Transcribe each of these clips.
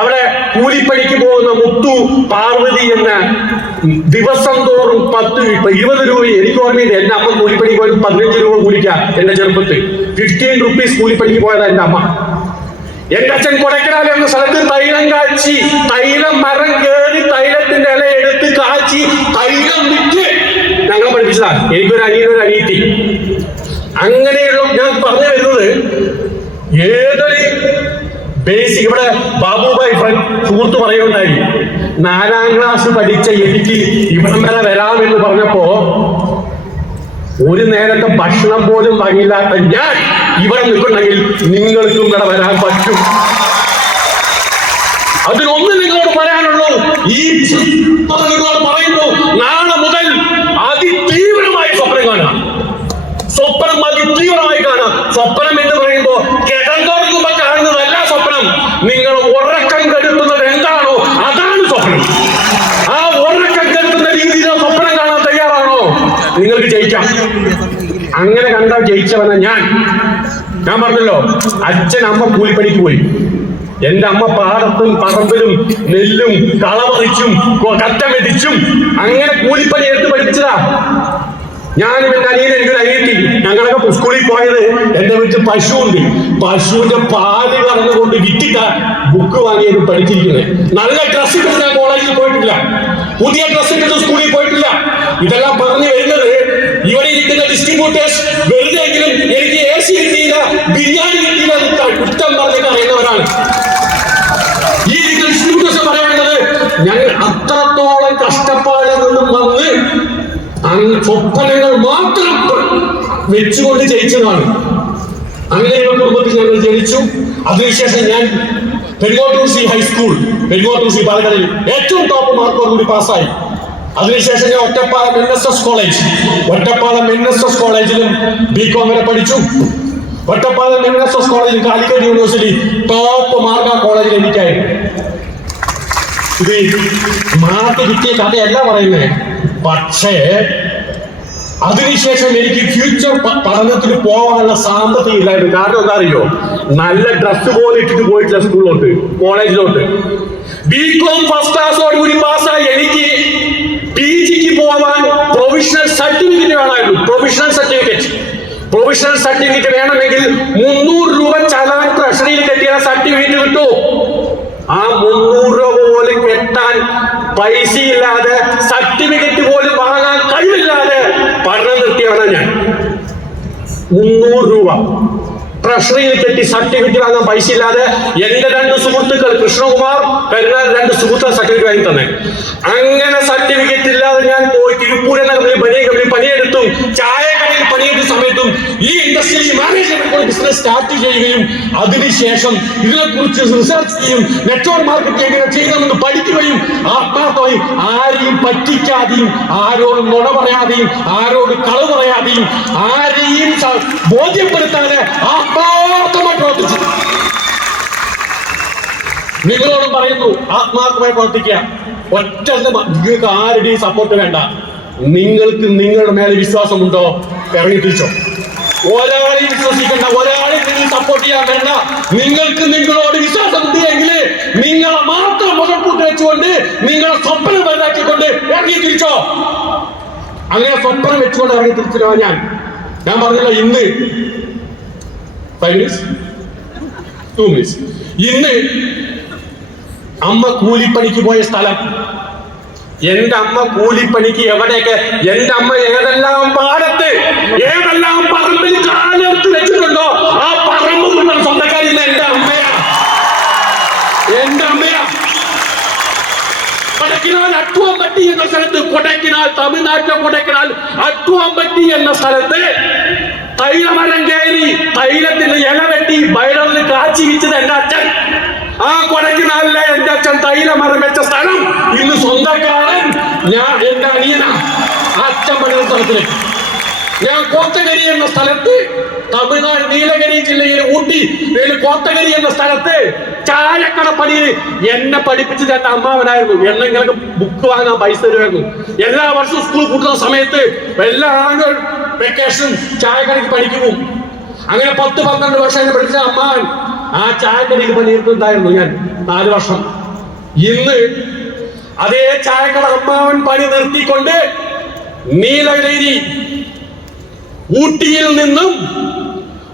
അവിടെ കൂലിപ്പണിക്ക് പോകുന്ന മുത്തു പാർവതി എന്ന ദിവസം തോറും 20 രൂപ, എനിക്ക് ഓർമ്മയില്ല, എന്റെ അമ്മ കൂലിപ്പണിക്ക് പോയത് 15 രൂപ കൂലിക്കാം. എന്റെ ചെറുപ്പത്തിൽ 15 റുപ്പീസ് കൂലിപ്പണിക്ക് പോയതാ എന്റെ അമ്മ. എന്റെ അച്ഛൻ കൊടൈക്കനാൽ എന്ന സ്ഥലത്ത് തൈലം കാച്ചി, തൈലം മരം കയറി തൈലത്തിന്റെ ഇല എടുത്ത് കാച്ചി തൈലം വിറ്റ് ഞങ്ങളെ പഠിപ്പിച്ചതാണ്. എനിക്കൊരു അനിയനൊരു അനിയത്തി. അങ്ങനെയുള്ള ഞാൻ പറഞ്ഞു വരുന്നത്, ഏതൊരു ബേസിക്, ഇവിടെ ബാബുബായി സുഹൃത്ത് പറയുണ്ടായി, 4ാം ക്ലാസ് പഠിച്ച എനിക്ക് ഇവിടം വരെ വരാമെന്ന് പറഞ്ഞപ്പോ ഒരു നേരത്തെ ഭക്ഷണം പോലും വാങ്ങില്ലാത്ത ഞാൻ ഇവിടെ നിൽക്കുന്നുണ്ടെങ്കിൽ നിങ്ങൾക്കും ഇവിടെ വരാൻ പറ്റും. അതിനൊന്ന് നിങ്ങളോട് പറയാനുള്ളൂ, ഈ നിങ്ങളോട് പറയുന്നു, നാളെ മുതൽ അതിതീവ്രമായി സ്വപ്നം കാണാം. സ്വപ്നം അതിതീവ്രമായി കാണാം. സ്വപ്നം എന്ന് പറയുമ്പോ കിടന്നുറങ്ങുമ്പോ കാണുന്നതല്ല സ്വപ്നം. നിങ്ങൾ ഉറക്കം കെടുത്തുന്നത് എന്താണോ അതാണ് സ്വപ്നം. ആ ഉറക്കം കെടുത്തുന്ന രീതിയിൽ സ്വപ്നം കാണാൻ തയ്യാറാണോ? നിങ്ങൾക്ക് ജയിക്കാം. അങ്ങനെ കണ്ടാൽ ജയിച്ചവന ഞാൻ പറഞ്ഞല്ലോ, അച്ഛൻ അമ്മ കൂലിപ്പണിക്ക് പോയി. എന്റെ അമ്മ പാടത്തും പറമ്പിലും നെല്ലും കളപറിച്ചും കറ്റമെതിച്ചും അങ്ങനെ കൂലിപ്പണി എടുത്ത് പഠിപ്പിച്ചതാ. ഞാനും എന്റെ അനിയനും, എനിക്കൊരു അനിയത്തി, ഞങ്ങളൊക്കെ സ്കൂളിൽ പോയത് എന്റെ വീട്ടിൽ പശുവുണ്ട്. പശുവിന്റെ പാല് കറന്നുകൊണ്ട് വിറ്റിട്ട ബുക്ക് വാങ്ങിയത് പഠിച്ചിരിക്കുന്നത്. നല്ല ഡ്രസ് ഇട്ടിട്ട് ഞാൻ കോളേജിൽ പോയിട്ടില്ല, പുതിയ ഡ്രസ് ഇട്ടിട്ട് സ്കൂളിൽ പോയിട്ടില്ല. ഇതെല്ലാം പറഞ്ഞു വരുന്നത്, ഇവിടെ ഇരിക്കുന്ന ഡിസ്ട്രിബ്യൂട്ടേഴ്സ് വെറുതെങ്കിലും എനിക്ക് AC കിട്ടിയില്ല, ബിരിയാണി കിട്ടിയില്ല കുറ്റം പറഞ്ഞിട്ട് അറിയുന്നവരാണ്. ഈ ഡിസ്ട്രിബ്യൂട്ടേഴ്സ് പറയുന്നത് ഞങ്ങൾ അത്രത്തോളം കഷ്ടപ്പാടിൽ നിന്നും വന്ന് സ്വപ്നങ്ങൾ മാത്രം വെച്ചുകൊണ്ട് ജയിച്ചതാണ്. അങ്ങനെയുള്ള കുടുംബത്തിൽ ഞങ്ങൾ ജനിച്ചു. അതിനുശേഷം ഞാൻ പെരിങ്ങോട്ടൂർ ഹൈസ്കൂൾ, പെരിങ്ങോട്ടൂർ പാലക്കാടിൽ ഏറ്റവും ടോപ്പ് മാർക്കോടുകൂടി പാസ്സായി. അതിനുശേഷം ഞാൻ ഒറ്റപ്പാലം NSS കോളേജിലും BCom വരെ പഠിച്ചു. ഒറ്റപ്പാലം NSS കോളേജിൽ കാലിക്കറ്റ് യൂണിവേഴ്സിറ്റി ടോപ്പ് മാർക്ക് കോളേജിൽ എനിക്കായിരുന്നു. ഇത് മാർക്ക് കിട്ടിയ കഥയല്ല പറയുന്നത്. പക്ഷേ അതിനുശേഷം എനിക്ക് ഫ്യൂച്ചർ പഠനത്തിന് പോകാനുള്ള സാമ്പത്തികം ഇല്ലായിരുന്നു. കാരണം എന്താ അറിയോ, നല്ല ഡ്രസ് പോലെ ഇട്ടിട്ട് പോയിട്ടില്ല സ്കൂളിലോട്ട്, കോളേജിലോട്ട്. BCom ഫസ്റ്റ് ക്ലാസ്സോടുകൂടി പാസ്സായി. എനിക്ക് PGക്ക് പോവാൻ പ്രൊവിഷണൽ സർട്ടിഫിക്കറ്റ് വേണമായിരുന്നു. പ്രൊവിഷണൽ സർട്ടിഫിക്കറ്റ് വേണമെങ്കിൽ 300 രൂപ ചലാൻ ട്രഷറിയിൽ കെട്ടിയ സർട്ടിഫിക്കറ്റ് കിട്ടൂ. ആ 300 രൂപ പോലും കെട്ടാൻ പൈസ ഇല്ലാതെ, സർട്ടിഫിക്കറ്റ് പോലും വാങ്ങാൻ കഴിവില്ലാതെ പഠനം നിർത്തിയവനാണ് ഞാൻ. 300 രൂപ ട്രഷറിയിൽ കെട്ടി സർട്ടിഫിക്കറ്റ് വാങ്ങാൻ പൈസ ഇല്ലാതെ എന്റെ 2 സുഹൃത്തുക്കൾ, കൃഷ്ണകുമാർ, കരുണാൽ, 2 സുഹൃത്തുക്കൾ സർട്ടിഫിക്കറ്റ് വാങ്ങി തന്നെ. അങ്ങനെ സർട്ടിഫിക്കറ്റ് ഇല്ലാതെ ഞാൻ പോയി തിരുപ്പൂർ എന്ന കമ്പനി പണിയെടുത്തു. ചായക്കടയിൽ പണിയെടുത്ത സമയത്തും ഈ ഇൻഡസ്ട്രിയിൽ മാനേജ്മെന്റ് ബിസിനസ് സ്റ്റാർട്ട് ചെയ്യുകയും അതിനുശേഷം ഇതിനെക്കുറിച്ച് റിസർച്ച് ചെയ്യും, നെറ്റ്വർക്ക് മാർക്കറ്റിംഗ് എങ്ങനെ ചെയ്യണമെന്ന് പഠിക്കുകയും ആത്മാർത്ഥമായി ആരെയും പറ്റിക്കാതെയും, ആരോടും നുണ പറയാതെയും, ആരോട് കളവ് പറയാതെയും, ആരെയും ബോധ്യപ്പെടുത്താതെ ആത്മാർത്ഥമായി പ്രവർത്തിച്ചു. നിങ്ങളോടും പറയുന്നു, ആത്മാർത്ഥമായി പ്രവർത്തിക്കുക. ഒറ്റ നിങ്ങൾക്ക് ആരുടെയും സപ്പോർട്ട് വേണ്ട. നിങ്ങൾക്ക് നിങ്ങളുടെ മേലെ വിശ്വാസമുണ്ടോ? ഇറങ്ങി തിരിച്ചോ. ഒരാളെയും വിശ്വസിക്കേണ്ട, ഒരാളെയും നിങ്ങൾ സപ്പോർട്ട് ചെയ്യാൻ വേണ്ട. നിങ്ങൾക്ക് നിങ്ങളോട് വിശ്വാസം ഉണ്ടെങ്കിൽ നിങ്ങളെ മാത്രം മുഖംകൂട്ട് വെച്ചുകൊണ്ട് നിങ്ങളെ സ്വപ്നം വലുതാക്കിക്കൊണ്ട് ഇറങ്ങി തിരിച്ചോ. അങ്ങനെ സ്വപ്നം വെച്ചുകൊണ്ട് ഇറങ്ങി തിരിച്ചിട്ടാ ഞാൻ പറഞ്ഞില്ല. ഇന്ന് 5 minutes 2 minutes. ഇന്ന് അമ്മ കൂലിപ്പണിക്ക് പോയ സ്ഥലം, എന്റെ അമ്മ കൂലിപ്പണിക്ക് എവിടെയൊക്കെ, എന്റെ അമ്മ ഏതെല്ലാം പാടത്ത്, ഏതെല്ലാം പറമ്പിൽ കാലെടുത്ത് വെച്ചിട്ടുണ്ടോ ആ പറമ്പ് മുഴുവൻ സ്വന്തക്കാരില്ല എന്റെ അമ്മയാ. കൊടൈക്കനാൽ അട്ടുവാമ്പട്ടി എന്ന സ്ഥലത്ത്, തമിഴ്നാട്ടിലെ കൊടൈക്കനാൽ അട്ടുവാമ്പട്ടി എന്ന സ്ഥലത്ത് തൈലമരം കയറി തൈലത്തിന്റെ ഇല വെട്ടി ബൈറലിൽ കാച്ചി വിറ്റത് എന്റെ അച്ഛൻ. ആ കൊടൈക്കനാലിലെ എന്റെ അച്ഛൻ തൈലമരം വെച്ച സ്ഥലം ഇന്ന് സ്വന്തക്കാരൻ ഞാൻ, എന്റെ അനിയന. അച്ഛൻ പഠന സ്ഥലത്തിലേക്ക് ഞാൻ കോത്തഗിരി എന്ന സ്ഥലത്ത്, തമിഴ്നാട് നീലഗിരി ജില്ലയിൽ ഊട്ടി കോത്തഗിരി എന്ന സ്ഥലത്ത് ചായക്കട പണിയിൽ എന്നെ പഠിപ്പിച്ചത് എന്റെ അമ്മാവനായിരുന്നു. എന്നെ ഇങ്ങനെ ബുക്ക് വാങ്ങാൻ പൈസ തരുമായിരുന്നു. എല്ലാ വർഷവും സ്കൂൾ കൂട്ടുന്ന സമയത്ത് എല്ലാ ആനുവൽ വെക്കേഷൻ ചായക്കടയ്ക്ക് പഠിക്കും. അങ്ങനെ 10-12 വർഷം എന്നെ പഠിപ്പിച്ച അമ്മാവൻ ആ ചായക്കടയിൽ പണിയെടുത്തുണ്ടായിരുന്നു ഞാൻ 4 വർഷം. ഇന്ന് അതേ ചായക്കട അമ്മാവൻ പണി നിർത്തിക്കൊണ്ട് നീലഗിരി ഊട്ടിയിൽ നിന്നും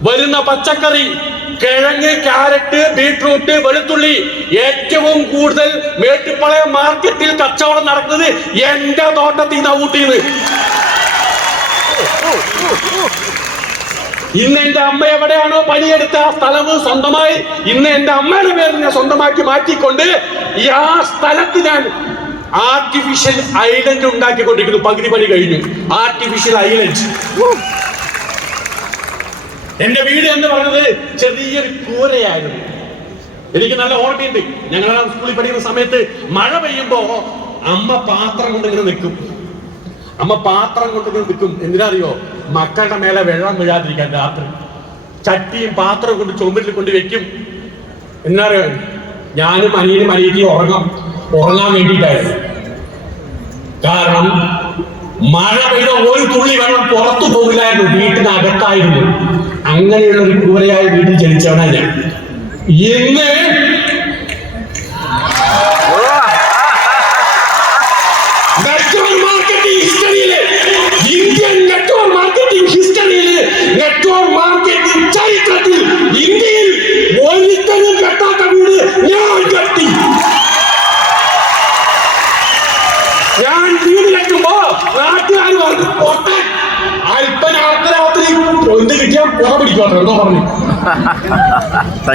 വരുന്ന പച്ചക്കറി, കിഴങ്ങ്, ക്യാരറ്റ്, ബീട്രൂട്ട്, വെളുത്തുള്ളി ഏറ്റവും കൂടുതൽ മേട്ടുപ്പാളയം മാർക്കറ്റിൽ കച്ചവടം നടക്കുന്നത് എന്റെ തോട്ടത്തിൽ നിന്ന്, ഊട്ടിയിൽ നിന്ന്. ഇന്ന് എന്റെ അമ്മ എവിടെയാണോ പണിയെടുത്ത ആ സ്ഥലം സ്വന്തമായി ഇന്ന് എന്റെ അമ്മയുടെ പേര് ഞാൻ സ്വന്തമാക്കി മാറ്റിക്കൊണ്ട് ആ സ്ഥലത്ത് ഞാൻ ആർട്ടിഫിഷ്യൽ ഐലൻഡ് ഉണ്ടാക്കിക്കൊണ്ടിരിക്കുന്നു. പകുതി പണി കഴിഞ്ഞു. Artificial island. എന്റെ വീട് എന്ന് പറയുന്നത് ചെറിയൊരു കൂരയായിരുന്നു. എനിക്ക് നല്ല ഓർമ്മയുണ്ട്. ഞങ്ങൾ സ്കൂളിൽ പഠിക്കുന്ന സമയത്ത് മഴ പെയ്യുമ്പോ അമ്മ പാത്രം കൊണ്ടിങ്ങനെ നിൽക്കും. എന്തിനറിയോ? മക്കളുടെ മേലെ വെള്ളം വീഴാതിരിക്കാൻ. രാത്രി ചട്ടിയും പാത്രം കൊണ്ട് ചുമരിൽ കൊണ്ട് വെക്കും. എന്നറിയോ? ഞാനും അനിയനും ഉറങ്ങാൻ വേണ്ടിയിട്ടായിരുന്നു. കാരണം മഴ പെയ്ത ഒരു തുള്ളി വെള്ളം പുറത്തു പോകില്ലായിരുന്നു, വീട്ടിനകത്തായിരുന്നു. അങ്ങനെയുള്ള ഒരു കൂരയായ വീട്ടിൽ ജനിച്ചവനാണ് ഞാൻ. ഇന്ന് നെറ്റ്വർക്ക് മാർക്കറ്റിംഗ് ഹിസ്റ്ററിയില്, ഇന്ത്യൻ നെറ്റ്വർക്ക് മാർക്കറ്റിംഗ് ഹിസ്റ്ററിയില്, നെറ്റ്വർക്ക് മാർക്കറ്റിംഗ് ചരിത്രത്തിൽ ഇന്ത്യയിൽ ഒരിക്കലും കെട്ടാത്ത വീട് ഞാൻ കെട്ടി. ഞാൻ വീട്ടിലെത്തുമ്പോ നാട്ടുകാർ പറഞ്ഞു അല്പനാർത്തരാത്രി എന്ത് കിട്ടിയാ പുറ പിടിക്കോട്ടെ എന്തോ പറഞ്ഞു.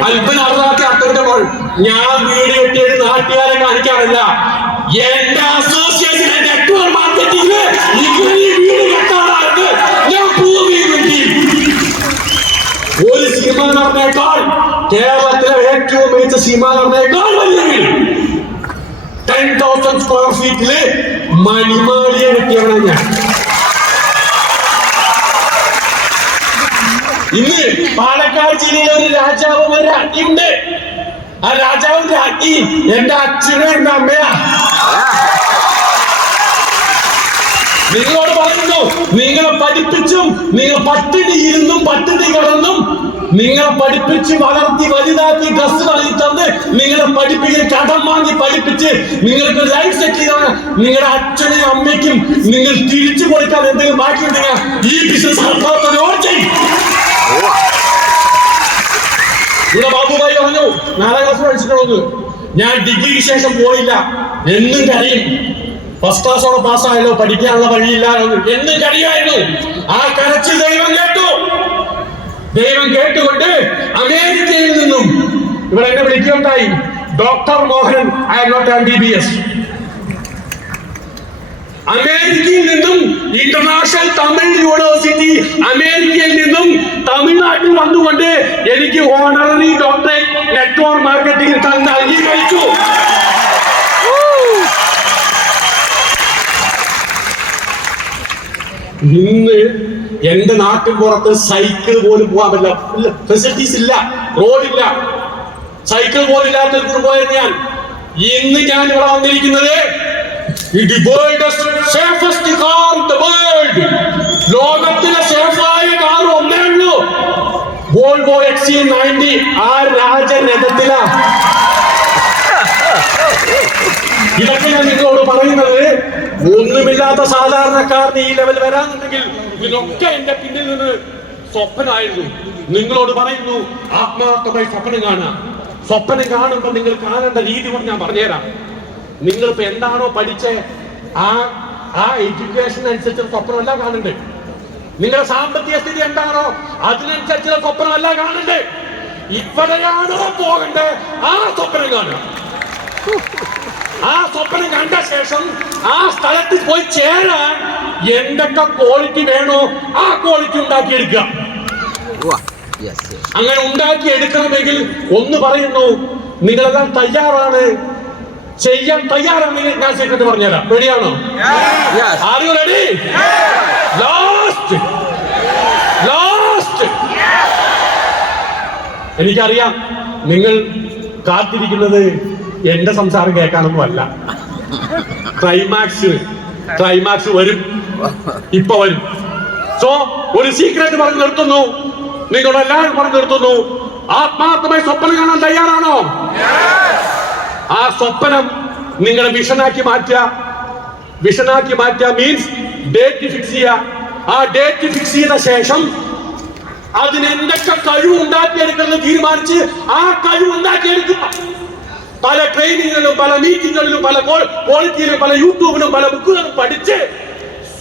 അല്പനാർത്തരാത്രി അത്തരപ്പോൾ ഞാൻ വീട് കെട്ടിയത് നാട്ടുകാരെ കാണിക്കാറില്ല. എന്റെ അസോസിയേഷൻ നെറ്റ്വർക്ക് മാർക്കറ്റിംഗ് വീട് കെട്ടാറായിട്ട് ഞാൻ ഭൂമി കിട്ടി. ഒരു സിനിമ നടന്നേക്കാൾ, കേരളത്തിലെ ഏറ്റവും മികച്ച സിനിമ നടന്നേക്കാൾ വലിയ വീട് 10,000 സ്ക്വയർ ഫീറ്റില് മണിമാളിയെ കിട്ടിയവനാണ് ഞാൻ. ഇന്ന് പാലക്കാട് ജില്ലയിലെ ഒരു രാജാവ് ഒരു അടിയുണ്ട്. ആ രാജാവിന്റെ അടി എന്റെ അച്ഛനും എന്റെ അമ്മയാ. നിങ്ങളോട് പറയുന്നു, നിങ്ങളെ പഠിപ്പിച്ചും നിങ്ങൾ പട്ടിണി ഇരുന്നും പട്ടിണി കിടന്നും നിങ്ങളെ പഠിപ്പിച്ച് വളർത്തി വലുതാക്കി ഡ്രസ് വാങ്ങി തന്ന് നിങ്ങളെ പഠിപ്പിക്കാൻ കടം വാങ്ങി പഠിപ്പിച്ച് നിങ്ങൾക്ക് ലൈഫ് സെറ്റ് ചെയ്താണ് നിങ്ങളുടെ അച്ഛനും അമ്മയ്ക്കും നിങ്ങൾ തിരിച്ചു കൊടുക്കാൻ എന്തെങ്കിലും ബാക്കിയുണ്ടെങ്കിൽ ഈ ബിസിനസ് ഇവിടെ ബാബുഭായി പറഞ്ഞു 4ാം ക്ലാസ് പഠിച്ചിട്ടുള്ളത്. ഞാൻ ഡിഗ്രിക്ക് ശേഷം പോയില്ല. എന്നും കഴിയും. ഫസ്റ്റ് ക്ലാസോടെ പാസ്സായല്ലോ, പഠിക്കാനുള്ള വഴിയില്ല എന്നും കഴിയുമായിരുന്നു. ആ കരച്ചിൽ ദൈവം കേട്ടുകൊണ്ട് അമേരിക്കയിൽ നിന്നും ഇവിടെ എന്നെ വിളിക്കുകയുണ്ടായി. Doctor Mohan, I am not MBBS. അമേരിക്കയിൽ നിന്നും ഇന്റർനാഷണൽ തമിഴ് യൂണിവേഴ്സിറ്റി അമേരിക്കയിൽ നിന്നും തമിഴ്നാട്ടിൽ വന്നുകൊണ്ട് എനിക്ക് ഓണററി ഡോക്ടറേറ്റ് നെറ്റ്വർക്ക് മാർക്കറ്റിംഗ് തന്ന് അംഗീകരിച്ചു. ഇന്ന് എന്റെ നാട്ടിൻ പുറത്ത് സൈക്കിൾ പോലും പോകാൻ പറ്റില്ല. ഫെസിലിറ്റീസ് ഇല്ല, റോഡില്ല, സൈക്കിൾ പോലും ഇല്ലാത്ത പോയത് ഞാൻ. ഇന്ന് ഞാൻ ഇവിടെ വന്നിരിക്കുന്നത് ലോകത്തിലെ സേഫായ കാർ ഒന്നേ ഉള്ളൂ, വോൾവോ XC90. ആ രാജരഥത്തില. ഇതൊക്കെ ഞാൻ നിങ്ങളോട് പറയുന്നത് ഒന്നുമില്ലാത്ത സാധാരണക്കാരന് ഈ ലെവൽ വരാനുണ്ടെങ്കിൽ ഇതിനൊക്കെ എന്റെ പിന്നിൽ നിന്ന് സ്വപ്നമായിരുന്നു. നിങ്ങളോട് പറയുന്നു, ആത്മാർത്ഥമായി സ്വപ്നം കാണാം. സ്വപ്നം കാണുമ്പോ നിങ്ങൾ കാണേണ്ട രീതി ഞാൻ പറഞ്ഞുതരാം. നിങ്ങളിപ്പോ എന്താണോ പഠിച്ച ആ എഡ്യൂക്കേഷൻ അനുസരിച്ചുള്ള സ്വപ്നമല്ല കാണണ്ടേ. നിങ്ങളുടെ സാമ്പത്തിക സ്ഥിതി എന്താണോ അതിനനുസരിച്ചുള്ള സ്വപ്നമല്ല കാണണ്ടേ. ഇവിടെയാണോ പോകണ്ടേ ആ സ്വപ്നം കാണുക. ആ സ്വപ്നം കണ്ട ശേഷം ആ സ്ഥലത്ത് പോയി ചേരാൻ എന്തൊക്കെ ക്വാളിറ്റി വേണോ ആ ക്വാളിറ്റി ഉണ്ടാക്കിയെടുക്കുക. അങ്ങനെ ഉണ്ടാക്കിയെടുക്കണമെങ്കിൽ ഒന്ന് പറയുന്നു, നിങ്ങളെല്ലാം തയ്യാറാണ്, ചെയ്യാൻ തയ്യാറാണെങ്കിൽ ഞാൻ സീക്രട്ട് പറഞ്ഞുതരാം. റെഡിയാണോ? Are you ready? ലാസ്റ്റ് എനിക്കറിയാം നിങ്ങൾ കാത്തിരിക്കുന്നത് എന്റെ സംസാരം കേൾക്കാനൊന്നും അല്ല. ക്ലൈമാക്സ് വരും, ഇപ്പൊ വരും. സോ ഒരു സീക്രട്ട് പറഞ്ഞു നിർത്തുന്നു, നിങ്ങളെല്ലാവരും പറഞ്ഞു നിർത്തുന്നു. ആത്മാർത്ഥമായി സ്വപ്നം കാണാൻ തയ്യാറാണോ? ആ സ്വപ്നം നിങ്ങളെ വിഷനാക്കി മാറ്റുക മീൻസ് ഡേറ്റ് ഫിക്സ് ചെയ്യുക. ആ ഡേറ്റ് ഫിക്സ് ചെയ്ത ശേഷം അതിന് എന്തൊക്കെ കഴിവ് ഉണ്ടാക്കിയെടുക്കുന്നത് തീരുമാനിച്ച് ആ കഴിവ് ഉണ്ടാക്കിയെടുക്കുക. പല ട്രെയിനിങ്ങിലും, പല മീറ്റിങ്ങുകളിലും, പല ക്വാളിറ്റിയിലും, പല യൂട്യൂബിലും, പല ബുക്കുകളും പഠിച്ച്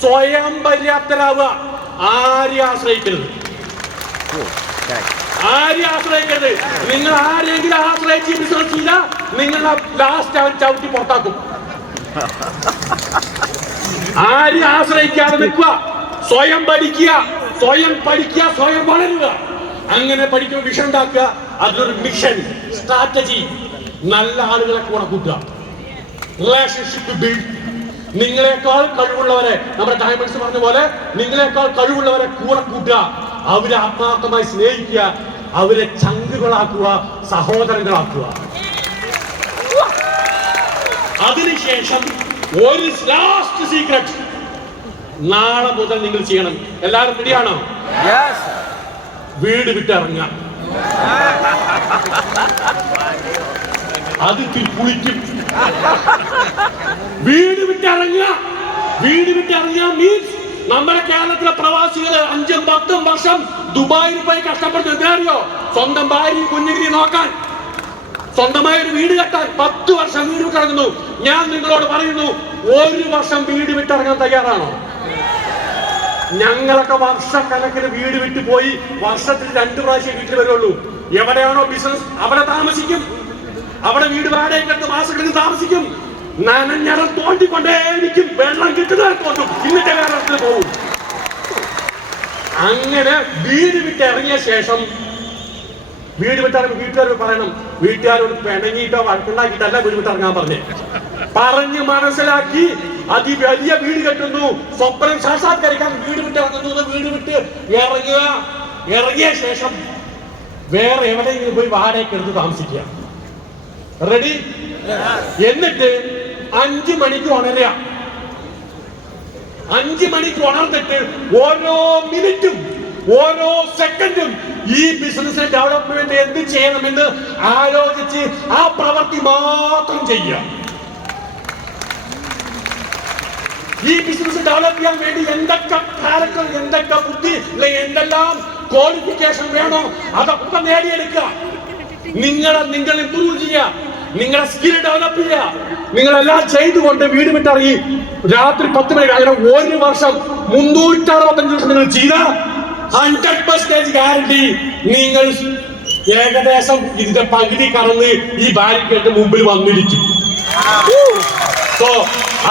സ്വയം പര്യാപ്തരാവുക. ആരെയും ആശ്രയിക്കരുത്. നിങ്ങൾ ആരെങ്കിലും ആശ്രയിച്ച് ബിസിനസ് ചെയ്താൽ നിങ്ങളെ ലാസ്റ്റ് അവൻ ചവിട്ടി പുറത്താക്കും. ആരെയും ആശ്രയിക്കാതെ നിൽക്കുക. സ്വയം പഠിക്കുക, സ്വയം വളരുക. അങ്ങനെ പഠിക്കുമ്പോൾ വിഷൻ ഉണ്ടാക്കുക. അതൊരു മിഷൻ, സ്ട്രാറ്റജി. നല്ല ആളുകളെ കൂടെ കൂട്ടുക. Relationship build. നിങ്ങളെക്കാൾ കഴിവുള്ളവരെ, നമ്മുടെ ഡയമണ്ട്സ് പറഞ്ഞ പോലെ നിങ്ങളെക്കാൾ കഴിവുള്ളവരെ കൂടെ കൂട്ടുക. അവരെ ആത്മാർത്ഥമായി സ്നേഹിക്കുക, അവരെ ചങ്കുകളാക്കുക, സഹോദരങ്ങളാക്കുക. അതിനുശേഷം ഒരു ലാസ്റ്റ് സീക്രട്ട് നാളെ മുതൽ നിങ്ങൾ ചെയ്യണം. എല്ലാവരും റെഡിയാണോ? വീട് വിട്ടിറങ്ങുക. അത് കുളിക്കും. വീട് വിട്ടിറങ്ങുക മീൻസ് നമ്മുടെ കേരളത്തിലെ പ്രവാസികള് 5-10 വർഷം ദുബായിൽ പോയി കഷ്ടപ്പെടുന്നത് എന്താറിയോ? സ്വന്തം ഭാര്യയും കുഞ്ഞിനെ നോക്കാൻ, സ്വന്തമായ ഒരു വീട് കെട്ടാൻ 10 വർഷം വീട് വിട്ടിറങ്ങുന്നു. ഞാൻ നിങ്ങളോട് പറയുന്നു, 1 വർഷം വീട് വിട്ടിറങ്ങാൻ തയ്യാറാണോ? ഞങ്ങളൊക്കെ വർഷക്കണക്കിന് വീട് വിട്ടു പോയി വർഷത്തിൽ 2 പ്രാവശ്യം വീട്ടിൽ വരുള്ളൂ. എവിടെയാണോ ബിസിനസ് അവിടെ താമസിക്കും, അവിടെ വീട് വാടകയ്ക്കെടുത്ത് മാസക്കണക്കിന് താമസിക്കും. നനഞ്ഞടം തോണ്ടിക്കൊണ്ടേയിരിക്കും. വെള്ളം കിട്ടുന്നത് തോന്നും, ഇന്നത്തെ കാലത്തിൽ പോകും. അങ്ങനെ വീട് വിട്ടിറങ്ങിയ ശേഷം വീട്ടുകാരോട് പറയണം, വീട്ടുകാരോട് പിണങ്ങിയിട്ടോ വഴക്കുണ്ടാക്കിയിട്ടല്ല വീട് വിട്ടിറങ്ങാൻ പറഞ്ഞ് മനസ്സിലാക്കി വലിയ വീട് കെട്ടുന്നു, സ്വപ്നം സാക്ഷാത്കരിക്കാൻ വീട് വിട്ടിറങ്ങുന്നു. വീട് വിട്ട് ഇറങ്ങിയ ശേഷം വേറെ എവിടെയെങ്കിലും പോയി വാടകയ്ക്കെടുത്ത് താമസിക്കുക. റെഡി? എന്നിട്ട് 5 മണിക്ക് ഉണരുക. 5 മണിക്ക് ഉണർന്നിട്ട് ഓരോ മിനിറ്റും, ഓരോ സെക്കൻഡും ഈ ബിസിനസ് ഡെവലപ്മെന്റ് എന്ത് ചെയ്യണമെന്ന് ആലോചിച്ച് ആ പ്രവൃത്തി മാത്രം ചെയ്യുക. ഈ ബിസിനസ് ഡെവലപ്പ് ചെയ്യാൻ വേണ്ടി എന്തൊക്കെ ക്യാരക്ടർ, എന്തൊക്കെ ബുദ്ധി, എന്തെല്ലാം ക്വാളിഫിക്കേഷൻ വേണോ അതൊക്കെ നേടിയെടുക്കുക. നിങ്ങൾ ഇംപ്രൂവ് ചെയ്യുക, നിങ്ങളെ സ്കിൽ ഡെവലപ്പ് ചെയ്യുക. നിങ്ങളെല്ലാം ചെയ്തുകൊണ്ട് വീട് വിട്ടിറങ്ങി രാത്രി 10 മണി അങ്ങനെ 1 വർഷം 365 ദിവസം നിങ്ങൾ ചെയ്ത 100% ഗ്യാരണ്ടി നിങ്ങൾ ഏകദേശം ഇതിന്റെ പകുതി കടന്ന് ഈ ബാരിക്കേഡ് മുമ്പിൽ വന്നിരിക്കും.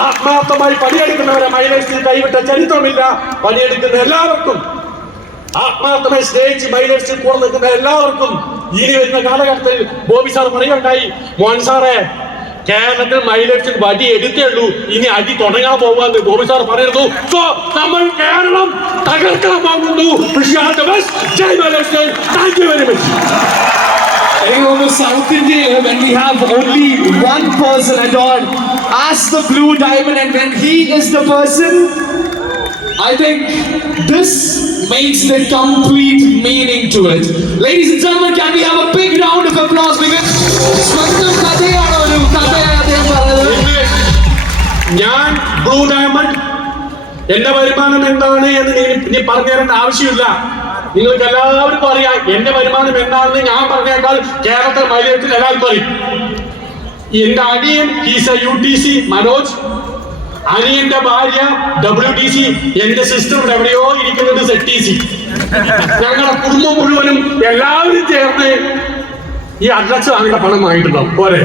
ആത്മാർത്ഥമായി പണിയെടുക്കുന്നവരെ മൈലേഴ്സിൽ കൈവിട്ട ചരിത്രമില്ല. പണിയെടുക്കുന്ന എല്ലാവർക്കും, ആത്മാർത്ഥമായി സ്നേഹിച്ച് മൈലേഴ്സിൽ കൂടെ നിൽക്കുന്ന എല്ലാവർക്കും ഇനി വരുന്ന കാലഘട്ടത്തിൽ ബോബി സാർ പറയുകയുണ്ടായി, മോൻ സാറേ കേരളത്തിൽ മൈലേഴ്സിൽ വടി എടുത്തേ ഉള്ളൂ, ഇനി അടി തുടങ്ങാൻ പോവാന്ന് ബോബി സാർ പറയുന്നു. സോ നമ്മൾ കേരളം തകർക്കാൻ പോകുന്നു. ജയ് മൈലേഴ്സ്. Thank you very much. In South India, when we have only one person at all, ask the Blue Diamond, and when he is the person, I think this makes the complete meaning to it. Ladies and gentlemen, can we have a big round of applause? Because ഞാൻ blue diamond, എന്റെ വരുമാനം എന്താണ് എന്ന് നീ പറഞ്ഞു തരേണ്ട ആവശ്യമില്ല. നിങ്ങൾക്ക് എല്ലാവർക്കും അറിയാം എന്റെ വരുമാനം എന്താണെന്ന്. ഞാൻ പറഞ്ഞേക്കാൾ കേരളത്തിലെ മൈലേഴ്സിൽ എല്ലാവർക്കും അറിയും. എന്റെ അനിയൻ UTC മനോജ്, അനിയന്റെ ഭാര്യ WTC, എന്റെ സിസ്റ്റർ എവിടെയോ ഇരിക്കുന്നത് ZTC. ഞങ്ങളുടെ കുടുംബം മുഴുവനും എല്ലാവരും ചേർന്ന് ഈ അഡ്രസ് വാങ്ങേണ്ട പണം വാങ്ങിയിട്ടുണ്ടാവും. പോരെ?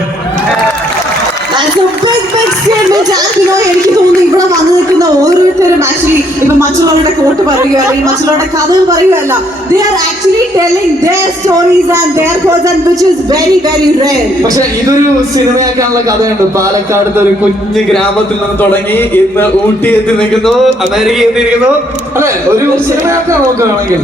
എനിക്ക് തോന്നുന്നു ഇവിടെ വന്നു നിൽക്കുന്ന ഓരോരുത്തരും ആക്ച്വലി ഇപ്പൊ മറ്റുള്ളവരുടെ കോട്ട് പറയുക അല്ലെങ്കിൽ മറ്റുള്ളവരുടെ കഥ പറയുകയല്ല. They are actually telling their stories and their quotes, and which is very very rare. പക്ഷെ ഇതൊരു സിനിമയാക്കാനുള്ള കഥയുണ്ട്. പാലക്കാടത്തെ ഒരു കുഞ്ഞു ഗ്രാമത്തിൽ നിന്ന് തുടങ്ങി ഇന്ന് ഊട്ടി എത്തി നിൽക്കുന്നു, അമേരിക്ക എത്തിയിരിക്കുന്നു. അല്ലെ, ഒരു സിനിമയാക്കാൻ നോക്കുകയാണെങ്കിൽ